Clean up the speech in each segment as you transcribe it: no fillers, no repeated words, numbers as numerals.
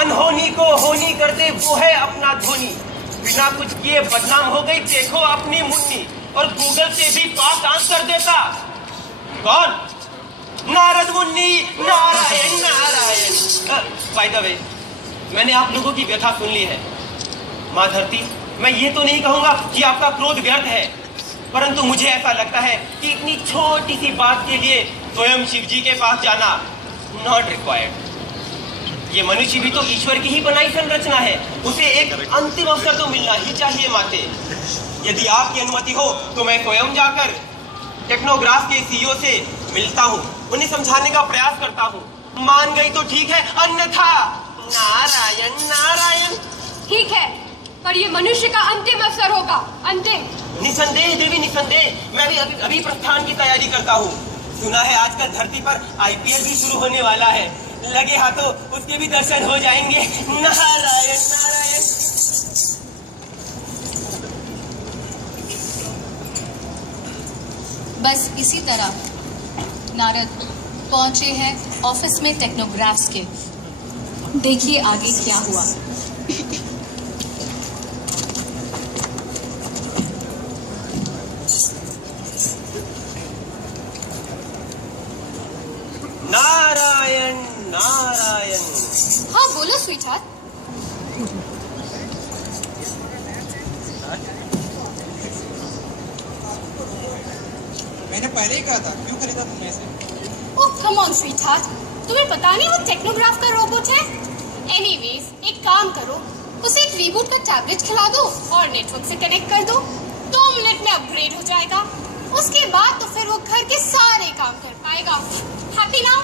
अनहोनी को होनी कर दे वो है अपना धोनी। बिना कुछ किए बदनाम हो गई देखो अपनी मुन्नी, और गूगल से भी फास्ट आंसर देता कौन? Narad Munni. Narayan Narayan. By the way, मैंने आप लोगों की व्यथा सुन ली है। माँ धरती, मैं ये तो नहीं कहूंगा कि आपका क्रोध व्यर्थ है, परंतु मुझे ऐसा लगता है कि इतनी छोटी सी बात के लिए स्वयं शिव जी के पास जाना नॉट रिक्वायर्ड। ये मनुष्य भी तो ईश्वर की ही बनाई संरचना है, उसे एक अंतिम अवसर तो मिलना ही चाहिए माते। यदि आपकी अनुमति हो तो मैं स्वयं जाकर टेक्नोग्राफ के सीईओ से मिलता हूँ, उन्हें समझाने का प्रयास करता हूँ। मान गई तो ठीक है, अन्यथा नारायण नारायण। ठीक है, पर ये मनुष्य का अंतिम अवसर होगा, अंतिम। निसंदेह देवी निसंदेह, मैं भी अभी प्रस्थान की तैयारी करता हूँ। सुना है आजकल धरती पर आईपीएल भी शुरू होने वाला है, लगे हाथों उसके भी दर्शन हो जाएंगे। नारायण नारायण। बस इसी तरह नारद पहुंचे हैं ऑफिस में टेक्नोग्राफ्स के। देखिए आगे क्या हुआ। नारायण नारायण। हाँ बोलो स्वीटहार्ट। मैंने पहले ही कहा था, क्यों खरीदा तुमने इसे? ओह कम ऑन स्वीटहार्ट, तुम्हें पता नहीं वो टेक्नोग्राफ का रोबोट है? एनीवेज, एक काम करो, उसे एक रीबूट का टैबलेट खिला दो और नेटवर्क से कनेक्ट कर दो। 2 मिनट में अपग्रेड हो जाएगा। उसके बाद तो फिर वो घर के सारे काम कर पाएगा। Happy now?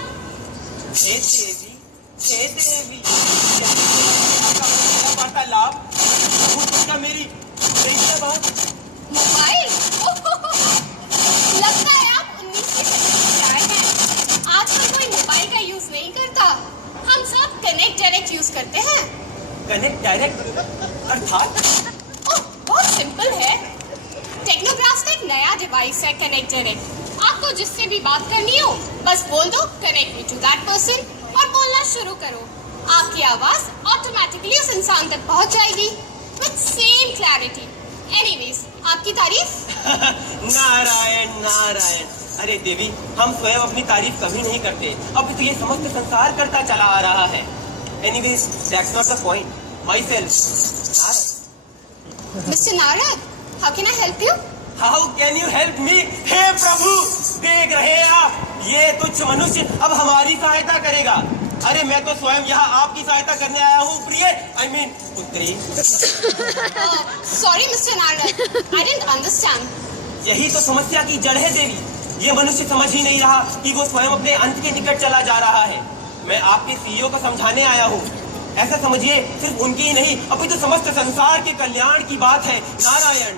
हे देवी, हे देवी, वार्तालाप मेरी बात। मोबाइल? लगता है आप 19वीं सदी में आए हैं। आजकल कोई मोबाइल का यूज नहीं करता, हम सब कनेक्ट डायरेक्ट यूज करते हैं। कनेक्ट डायरेक्ट अर्थात? ओह, बहुत सिंपल है। टेक्नोग्राफ्स का एक नया डिवाइस है कनेक्ट डायरेक्ट। आपको जिससे भी बात करनी हो बस बोल दो connect me to that person और बोलना शुरू करो। आपकी आवाज ऑटोमेटिकली उस इंसान तक पहुंच जाएगी विद सेम क्लैरिटी। एनीवेज, आपकी तारीफ? नारायण नारायण। अरे देवी, हम स्वयं अपनी तारीफ कभी नहीं करते, अब तो ये समस्त संसार करता चला आ रहा है। Anyways, that's not the point. Myself Narad. Mister Narad, how can I help you? How can you help me? हे प्रभु, देख रहे हैं आप, ये तुच्छ मनुष्य अब हमारी सहायता करेगा। अरे मैं तो स्वयं यहाँ आपकी सहायता करने आया हूँ प्रिय, आई मीन पुत्री। Sorry mister Narad, I didn't understand. यही तो समस्या की जड़ है देवी। ये मनुष्य समझ ही नहीं रहा कि वो स्वयं अपने अंत के निकट चला जा रहा है। मैं आपके सीईओ को समझाने आया हूँ। ऐसा समझिए, सिर्फ उनकी ही नहीं, अभी तो समस्त संसार के कल्याण की बात है। Narayan.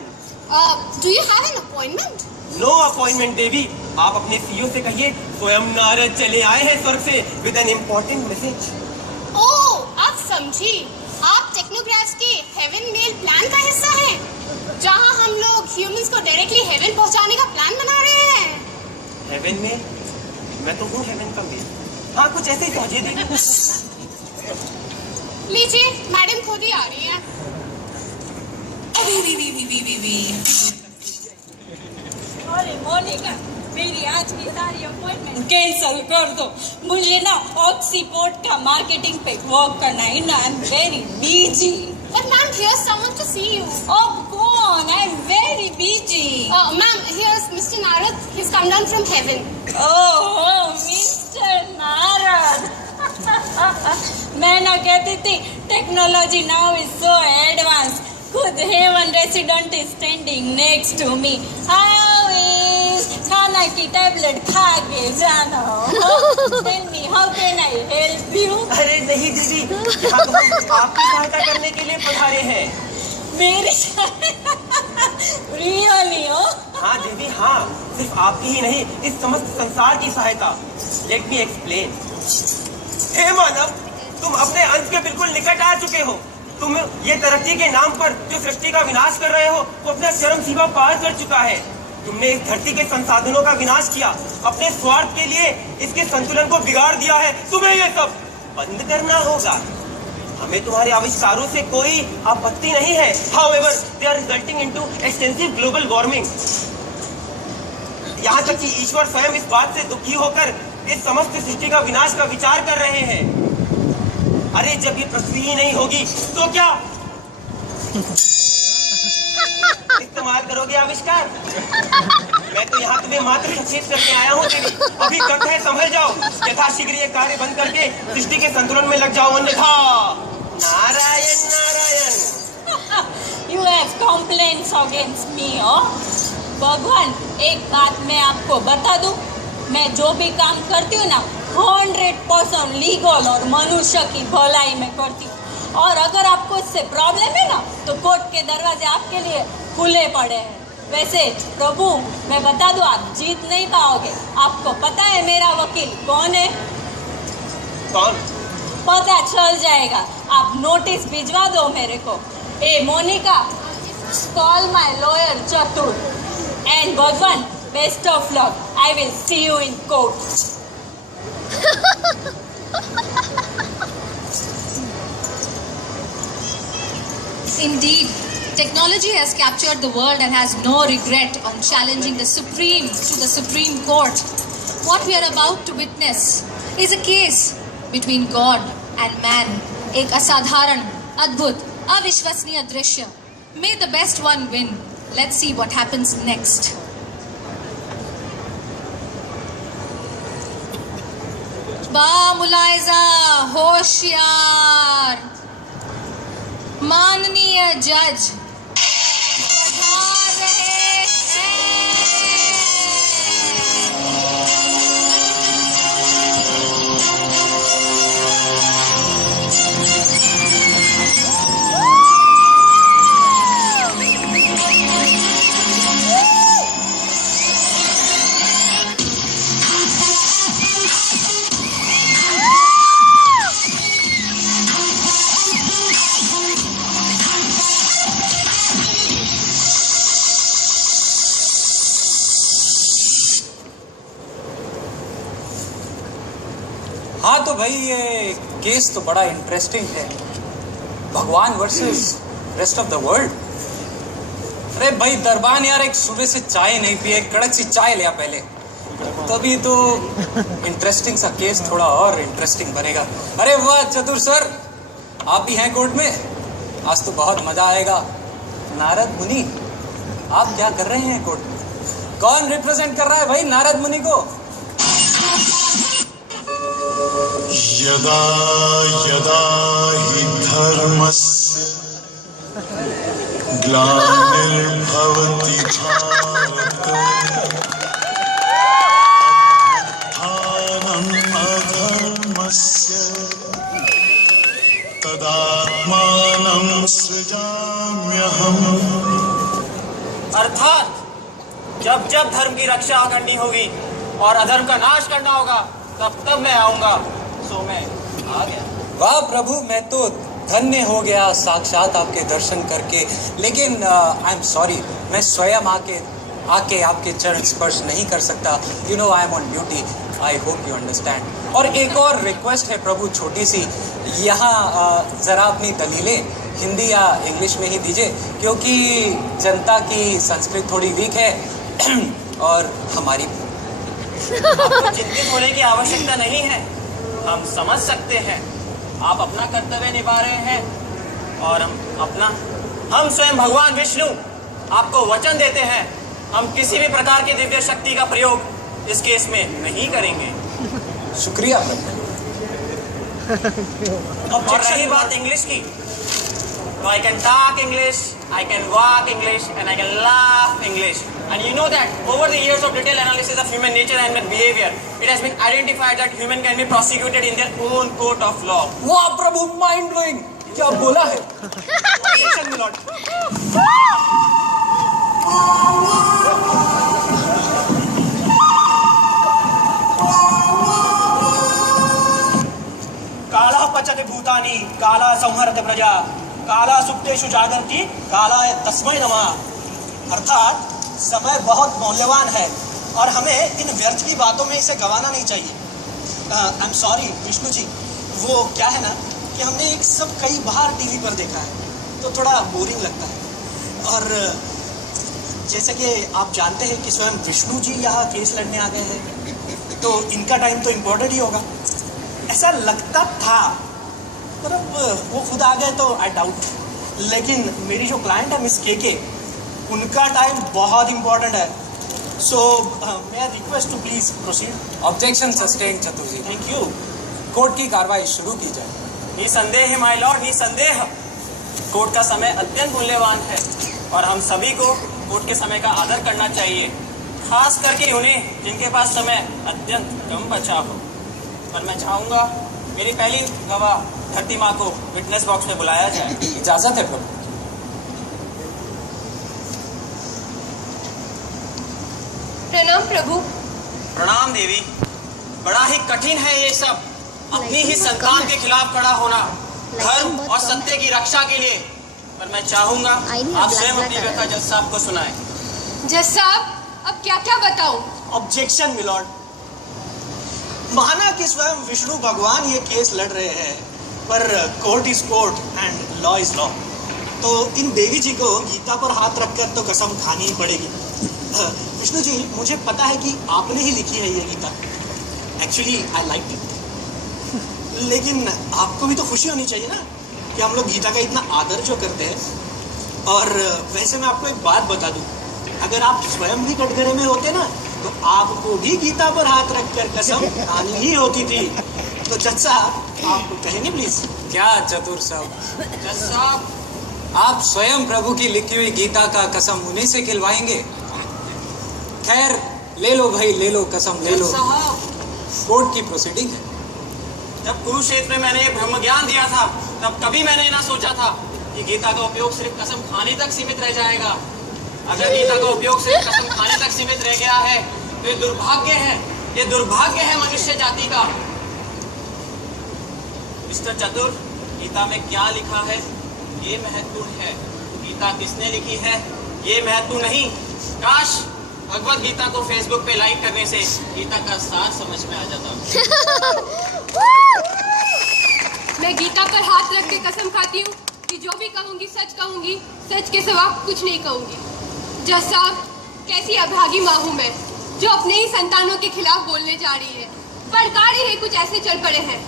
Do you have an appointment? No appointment देवी, आप अपने सीईओ से कहिए स्वयं नारद चले आए हैं स्वर्ग से विद एन इम्पोर्टेंट मैसेज। ओह, आप समझी, आप टेक्नोग्राफ्स के हेवन मेल प्लान का हिस्सा हैं, जहां हम लोग ह्यूमंस को डायरेक्टली हेवन पहुंचाने का प्लान बना रहे हैं। हेवन में? मैं तो हूँ हेवन का मेल। हाँ, कुछ ऐसे ही समझिए देवी। लीजिए, मैडम खुद ही आ रही है। अरे मोनिका, मेरी आज की सारी अपॉइंटमेंट कैंसिल कर दो। मुझे ना ऑक्सीपोर्ट का मार्केटिंग पे वर्क करना है ना, I am very busy. But ma'am, here's someone to see you. Oh, go on, I am very busy. Ma'am, here's Mr. Narad. He's come down from heaven. Oh, Mr. Narad. मैं ना कहती थी technology now is so advance. खुद heaven resident is standing next to me. खाना की tablet खा के जाना। Tell me, how can I help you? अरे नहीं दीदी, यहाँ तो हम आपकी सहायता करने के लिए पधारे हैं। मेरी रियली हो? हाँ देवी, हाँ, सिर्फ आपकी ही नहीं, इस समस्त संसार की सहायता। Let me explain. हे मानव, तुम अपने अंत के बिल्कुल निकट आ चुके हो। तुम ये तरक्की के नाम पर जो सृष्टि का विनाश कर रहे हो, वो अपना चरम सीमा पार कर चुका है। तुमने इस धरती के संसाधनों का विनाश किया, अपने स्वार्थ के लिए इसके संतुलन को बिगाड़ दिया है। तुम्हें ये सब बंद करना होगा। हमें तुम्हारे आविष्कारों से कोई आपत्ति नहीं है। However, they are resulting into extensive global warming. यहाँ तक कि ईश्वर स्वयं इस बात से दुखी होकर इस समस्त सृष्टि का विनाश का विचार कर रहे हैं। अरे जब ये पृथ्वी ही नहीं होगी तो क्या इस्तेमाल करोगे आविष्कार? मैं तो यहाँ तुम्हें मात्र सचेत करके आया हूँ देवी। अभी वक्त है, संभल जाओ। यथाशीघ्र ये कार्य बंद करके सृष्टि के संतुलन में लग जाओ, अन्यथा Narayan Narayan. You have complaints against me, oh? भगवान, एक बात मैं आपको बता दूं, मैं जो भी काम करती हूँ ना 100% लीगल और मनुष्य की भलाई में करती हूँ। और अगर आपको इससे प्रॉब्लम है ना तो कोर्ट के दरवाजे आपके लिए खुले पड़े हैं। वैसे प्रभु, मैं बता दूं, आप जीत नहीं पाओगे। आपको पता है मेरा वकील कौन है? कौन? पता चल जाएगा। आप नोटिस भिजवा दो मेरे को। ए मोनिका, कॉल माय लॉयर चतुर। एंड भगवान, best of luck. I will see you in court. Indeed, technology has captured the world and has no regret on challenging the Supreme Court. What we are about to witness is a case between God and man. एक असाधारण, अद्भुत, अविश्वसनीय दृश्य. May the best one win. Let's see what happens next. बामुलाइजा, होशियार, माननीय जज पधार रहे हैं। हाँ तो भाई ये केस तो बड़ा इंटरेस्टिंग है। भगवान versus rest of the world. अरे भाई दरबान यार, एक सुबह से चाय नहीं पी, एक कड़क सी चाय लिया पहले, तभी तो इंटरेस्टिंग सा केस थोड़ा और इंटरेस्टिंग बनेगा। अरे वाह चतुर सर, आप भी हैं कोर्ट में? आज तो बहुत मजा आएगा। नारद मुनि, आप क्या कर रहे हैं कोर्ट में? कौन रिप्रेजेंट कर रहा है भाई नारद मुनि को? यदा यदा हि धर्मस्य ग्लानिर्भवति भारत अभ्युत्थानम् अधर्मस्य तदात्मानं सृजाम्यहम्। अर्थात जब जब धर्म की रक्षा करनी होगी और अधर्म का नाश करना होगा, तब तब मैं आऊंगा। सो मैं आ गया। वाह प्रभु, मैं तो धन्य हो गया साक्षात आपके दर्शन करके। लेकिन आई एम सॉरी, मैं स्वयं आके आपके चरण स्पर्श नहीं कर सकता। You know I am on duty. I hope you understand. और एक और रिक्वेस्ट है प्रभु, छोटी सी। यहाँ ज़रा अपनी दलीलें हिंदी या इंग्लिश में ही दीजिए, क्योंकि जनता की संस्कृत थोड़ी वीक है और हमारी। आपको चिंतित होने की आवश्यकता नहीं है, हम समझ सकते हैं। आप अपना कर्तव्य निभा रहे हैं और हम स्वयं भगवान विष्णु आपको वचन देते हैं, हम किसी भी प्रकार की दिव्य शक्ति का प्रयोग इस केस में नहीं करेंगे। शुक्रिया प्रभु। और रही बात इंग्लिश की, तो I can talk English, I can walk English, and I can laugh English. And you know that over the years of detailed analysis of human nature and behavior, it has been identified that human can be prosecuted in their own court of law. वाह प्रभु, mind blowing. क्या बोला है? Objection, my lord. काला पचते भूतानि, काला संहरते प्रजा, काला सुप्तेषु जागन्ति, कालाय तस्मै नमः। अर्थात समय बहुत मौल्यवान है और हमें इन व्यर्थ की बातों में इसे गंवाना नहीं चाहिए। I am sorry Vishnu ji, वो क्या है ना कि हमने एक सब कई बार टीवी पर देखा है, तो थोड़ा बोरिंग लगता है। और जैसे कि आप जानते हैं कि स्वयं विष्णु जी यहाँ केस लड़ने आ गए हैं, तो इनका टाइम तो इम्पोर्टेंट ही होगा, ऐसा लगता था। पर अब वो खुद आ गए तो आई डाउट। लेकिन मेरी जो क्लाइंट है मिस के, उनका टाइम बहुत इम्पोर्टेंट है। सो मैं request to please proceed. Objection sustained Chatur ji. Thank you. Court की कार्रवाई शुरू की जाए। निसंदेह माय लॉर्ड, निसंदेह कोर्ट का समय अत्यंत मूल्यवान है और हम सभी को कोर्ट के समय का आदर करना चाहिए, खास करके उन्हें जिनके पास समय अत्यंत कम बचा हो। पर मैं चाहूंगा मेरी पहली गवाह धरती माँ को विटनेस बॉक्स में बुलाया जाए। इजाजत है प्रभु। प्रणाम प्रभु। प्रणाम देवी। बड़ा ही कठिन है ये सब, अपनी ही संतान के खिलाफ खड़ा होना धर्म और सत्य की रक्षा के लिए। पर मैं चाहूंगा आप स्वयं अपनी व्यथा जज साहब को सुनाएं। जज साहब, अब क्या क्या बताऊं? Objection milord. माना कि स्वयं विष्णु भगवान ये केस लड़ रहे हैं, पर court is court and law is law. तो इन देवी जी को गीता पर हाथ रखकर तो कसम खानी ही पड़ेगी। विष्णु जी, मुझे पता है कि आपने ही लिखी है ये Gita. Actually I like it. लेकिन आपको भी तो खुशी होनी चाहिए ना कि हम लोग गीता का इतना आदर जो करते हैं। और वैसे मैं आपको एक बात बता दूं, अगर आप स्वयं भी कटघरे में होते ना, तो आपको भी गीता पर हाथ रखकर कसम खानी ही होती थी। तो जज साहब, आप कहेंगे प्लीज? क्या चतुर साहब, जज साहब, आप स्वयं प्रभु की लिखी हुई गीता का कसम उन्हीं से खिलवाएंगे? खैर, ले लो भाई, ले लो कसम, ले लो। कोर्ट की प्रोसीडिंग है। जब कुरुक्षेत्र में मैंने ये ब्रह्म ज्ञान दिया था, तब कभी मैंने ना सोचा था कि गीता का उपयोग सिर्फ कसम खाने तक सीमित रह जाएगा। अगर गीता का उपयोग सिर्फ कसम खाने तक सीमित रह गया है तो ये दुर्भाग्य है, ये दुर्भाग्य है मनुष्य जाति का। मिस्टर चतुर, गीता में क्या लिखा है ये महत्वपूर्ण है, गीता किसने लिखी है ये महत्वपूर्ण नहीं। काश भगवत गीता को फेसबुक पे लाइक करने से गीता का सार समझ में आ जाता। मैं गीता पर हाथ रख के कसम खाती हूँ कि जो भी कहूँगी सच कहूँगी, सच के सिवा कुछ नहीं कहूँगी। जज साहब, कैसी अभागी माँ हूँ मैं, जो अपने ही संतानों के खिलाफ बोलने जा रही है। पर कार्य ही कुछ ऐसे चल पड़े हैं।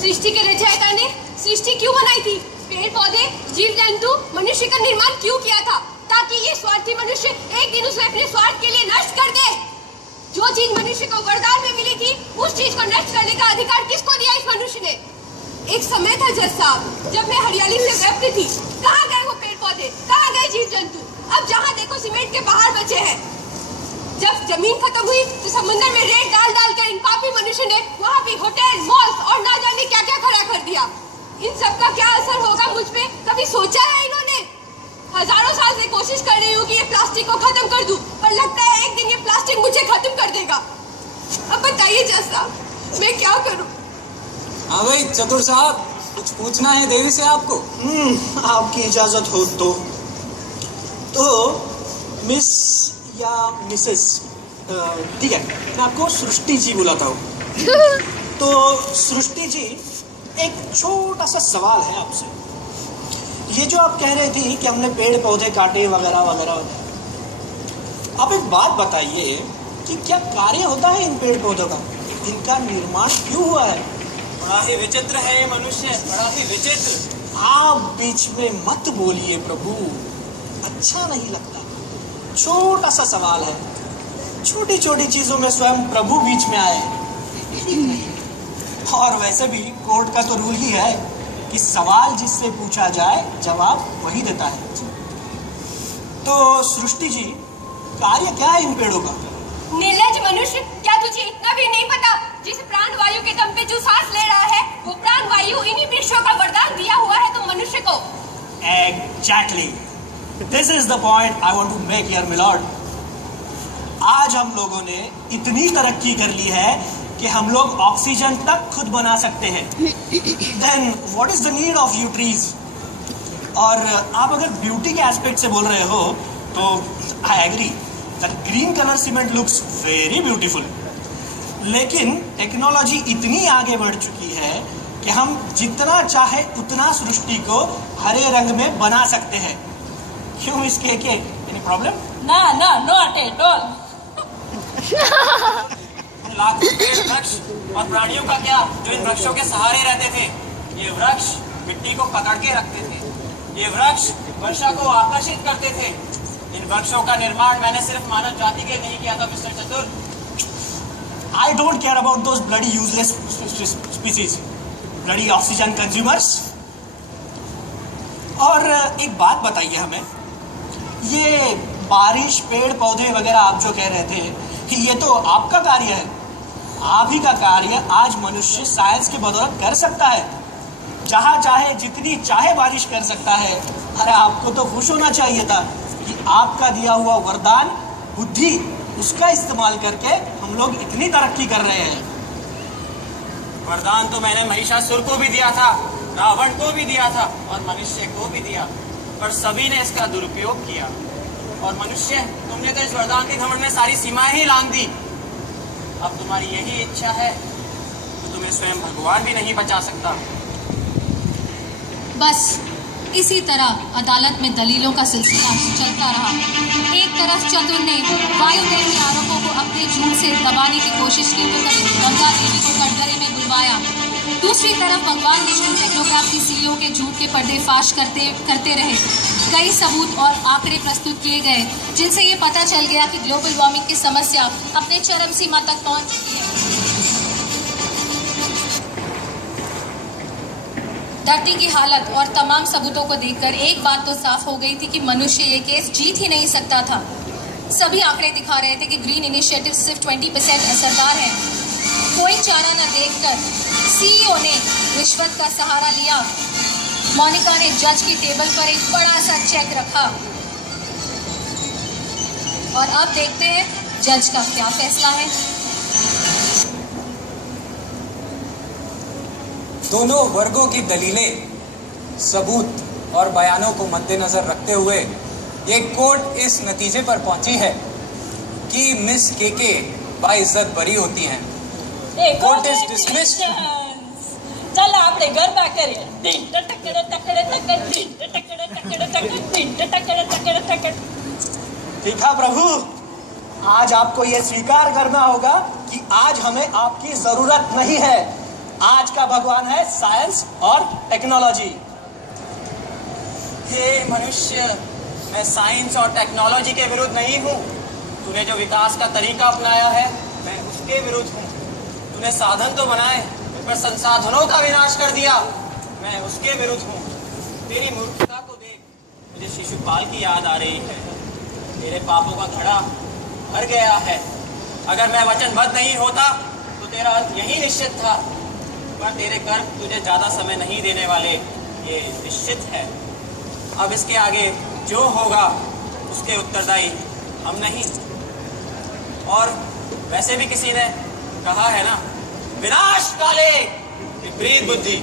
सृष्टि के रचयिता ने सृष्टि क्यों बनाई थी? पेड़ पौधे, जीव जंतु, मनुष्य का निर्माण क्यों किया था? ताकि ये स्वार्थी मनुष्य एक दिन उसे अपने स्वार्थ के लिए नष्ट कर दे। जो चीज मनुष्य को वरदान में मिली थी, उस चीज को नष्ट करने का अधिकार किसको दिया इस मनुष्य ने? एक समय था जज साहब, जब मैं हरियाली से व्याप्त थी। कहाँ गए वो पेड़ पौधे, कहाँ गए जीव जंतु? अब जहाँ देखो सीमेंट के पहाड़ बचे हैं। जब जमीन खत्म हुई तो समुद्र में रेत डाल डाल कर इन पापी मनुष्य ने वहाँ भी होटल, मॉल्स और ना जाने क्या क्या खड़ा कर दिया। इन सब का क्या असर होगा मुझ पे, कभी सोचा है इन्होंने? हजारों साल से कोशिश कर रही हूँ कि ये प्लास्टिक को खत्म कर दूं, पर लगता है एक दिन ये प्लास्टिक मुझे खत्म कर देगा। अब बताइए जज साहब, मैं क्या करूं? हाँ भाई चतुर साहब, कुछ पूछना है देवी से आपको? आपकी इजाजत हो तो मिस या मिसेस, ठीक है, मैं आपको सृष्टि जी बुलाता हूँ। तो सृष्टि जी, एक छोटा सा सवाल है आपसे। ये जो आप कह रहे थे कि हमने पेड़ पौधे काटे वगैरह वगैरह वगैरह, आप एक बात बताइए कि क्या कार्य होता है इन पेड़ पौधों का? इनका निर्माण क्यों हुआ है? बड़ा ही विचित्र है ये मनुष्य, बड़ा ही विचित्र। आप बीच में मत बोलिए प्रभु, अच्छा नहीं लगता। छोटा सा सवाल है, छोटी छोटी चीजों में स्वयं प्रभु बीच में आए। और वैसे भी कोर्ट का तो रूल ही है कि सवाल जिससे पूछा जाए जवाब वही देता है। तो सृष्टि जी, कार्य क्या है इन पेड़ों का? निर्लज्ज मनुष्य, क्या तुझे इतना भी नहीं पता? जिस प्राण वायु के दम पे जो सांस ले रहा है, वो प्राण वायु इन्हीं वृक्षों का वरदान दिया हुआ है तुम मनुष्य को। Exactly. This is the point I want to make here, my lord. आज हम लोगों ने इतनी तरक्की कर ली है कि हम लोग ऑक्सीजन तक खुद बना सकते हैं। Then what is the need of you trees? और आप अगर ब्यूटी के एस्पेक्ट से बोल रहे हो तो I agree that green color cement looks very beautiful. लेकिन टेक्नोलॉजी इतनी आगे बढ़ चुकी है कि हम जितना चाहे उतना सृष्टि को हरे रंग में बना सकते हैं। क्यों मिस केके, एनी प्रॉब्लम? ना ना, नॉट एट ऑल। लाखों पेड़ वृक्ष और प्राणियों का क्या, जो इन वृक्षों के सहारे रहते थे। ये वृक्ष मिट्टी को पकड़ के रखते थे, ये वृक्ष वर्षा को आकर्षित करते थे। इन वृक्षों का निर्माण मैंने सिर्फ मानव जाति के नहीं किया था मिस्टर चतुर। I don't care about those bloody useless species, bloody oxygen consumers। और एक बात बताइए हमें, ये बारिश, पेड़ पौधे वगैरह आप जो कह रहे थे कि ये तो आपका कार्य है, आप ही का कार्य आज मनुष्य साइंस की बदौलत कर सकता है। जहाँ चाहे जितनी चाहे बारिश कर सकता है। अरे आपको तो खुश होना चाहिए था कि आपका दिया हुआ वरदान बुद्धि, उसका इस्तेमाल करके हम लोग इतनी तरक्की कर रहे हैं। वरदान तो मैंने महिषासुर को भी दिया था, रावण को भी दिया था और मनुष्य को भी दिया, पर सभी ने इसका दुरुपयोग किया। और मनुष्य, तुमने तो इस वरदान के घमंड में सारी सीमाएं ही लांघ दी। अब तुम्हारी यही इच्छा है तो तुम्हें स्वयं भगवान भी नहीं बचा सकता। बस इसी तरह अदालत में दलीलों का सिलसिला चलता रहा। एक तरफ चतुर ने वायुदेव के आरोपों को अपने झूठ से दबाने की कोशिश की तो कभी गंगा देवी को कटघरे में बुलवाया। दूसरी तरफ भगवान विष्णु टेक्नोग्राफ की सीईओ के झूठ के पर्देफाश करते रहे। कई सबूत और आंकड़े प्रस्तुत किए गए जिनसे ये पता चल गया कि ग्लोबल वार्मिंग की समस्या अपने चरम सीमा तक पहुंच चुकी है। धरती की हालत और तमाम सबूतों को देखकर एक बात तो साफ हो गई थी कि मनुष्य ये केस जीत ही नहीं सकता था। सभी आंकड़े दिखा रहे थे कि ग्रीन इनिशिएटिव सिर्फ 20% असरदार है। कोई चारा न देखकर सीईओ ने रिश्वत का सहारा लिया। मोनिका ने जज की टेबल पर एक बड़ा सा चेक रखा और अब देखते हैं जज का क्या फैसला है। दोनों वर्गों की दलीलें, सबूत और बयानों को मद्देनजर रखते हुए ये कोर्ट इस नतीजे पर पहुंची है कि मिस केके बाइज्जत बरी होती हैं। Court is dismissed. चलो આપણે ગરબા કરીએ। ટીન ટકડે ટકડે ટકડે ટીન ટકડે ટકડે ટકડે ટીન ટકડે टकड़े टकड़े। ठीक है प्रभु, आज आपको ये स्वीकार करना होगा कि आज हमें आपकी जरूरत नहीं है। आज का भगवान है साइंस और टेक्नोलॉजी। हे मनुष्य, मैं साइंस और टेक्नोलॉजी के विरुद्ध नहीं हूँ। तूने जो विकास का तरीका अपनाया है मैं उसके विरुद्ध हूँ। तूने साधन तो बनाए पर संसाधनों का विनाश कर दिया, मैं उसके विरुद्ध हूँ। तेरी मूर्खता को देख मुझे शिशुपाल की याद आ रही है। तेरे पापों का घड़ा भर गया है। अगर मैं वचनबद्ध नहीं होता तो तेरा अंत यही निश्चित था, पर तेरे कर्म तुझे ज्यादा समय नहीं देने वाले, ये निश्चित है। अब इसके आगे जो होगा उसके उत्तरदायी हम नहीं। और वैसे भी किसी ने कहा है ना, विनाश काले विपरीत बुद्धि।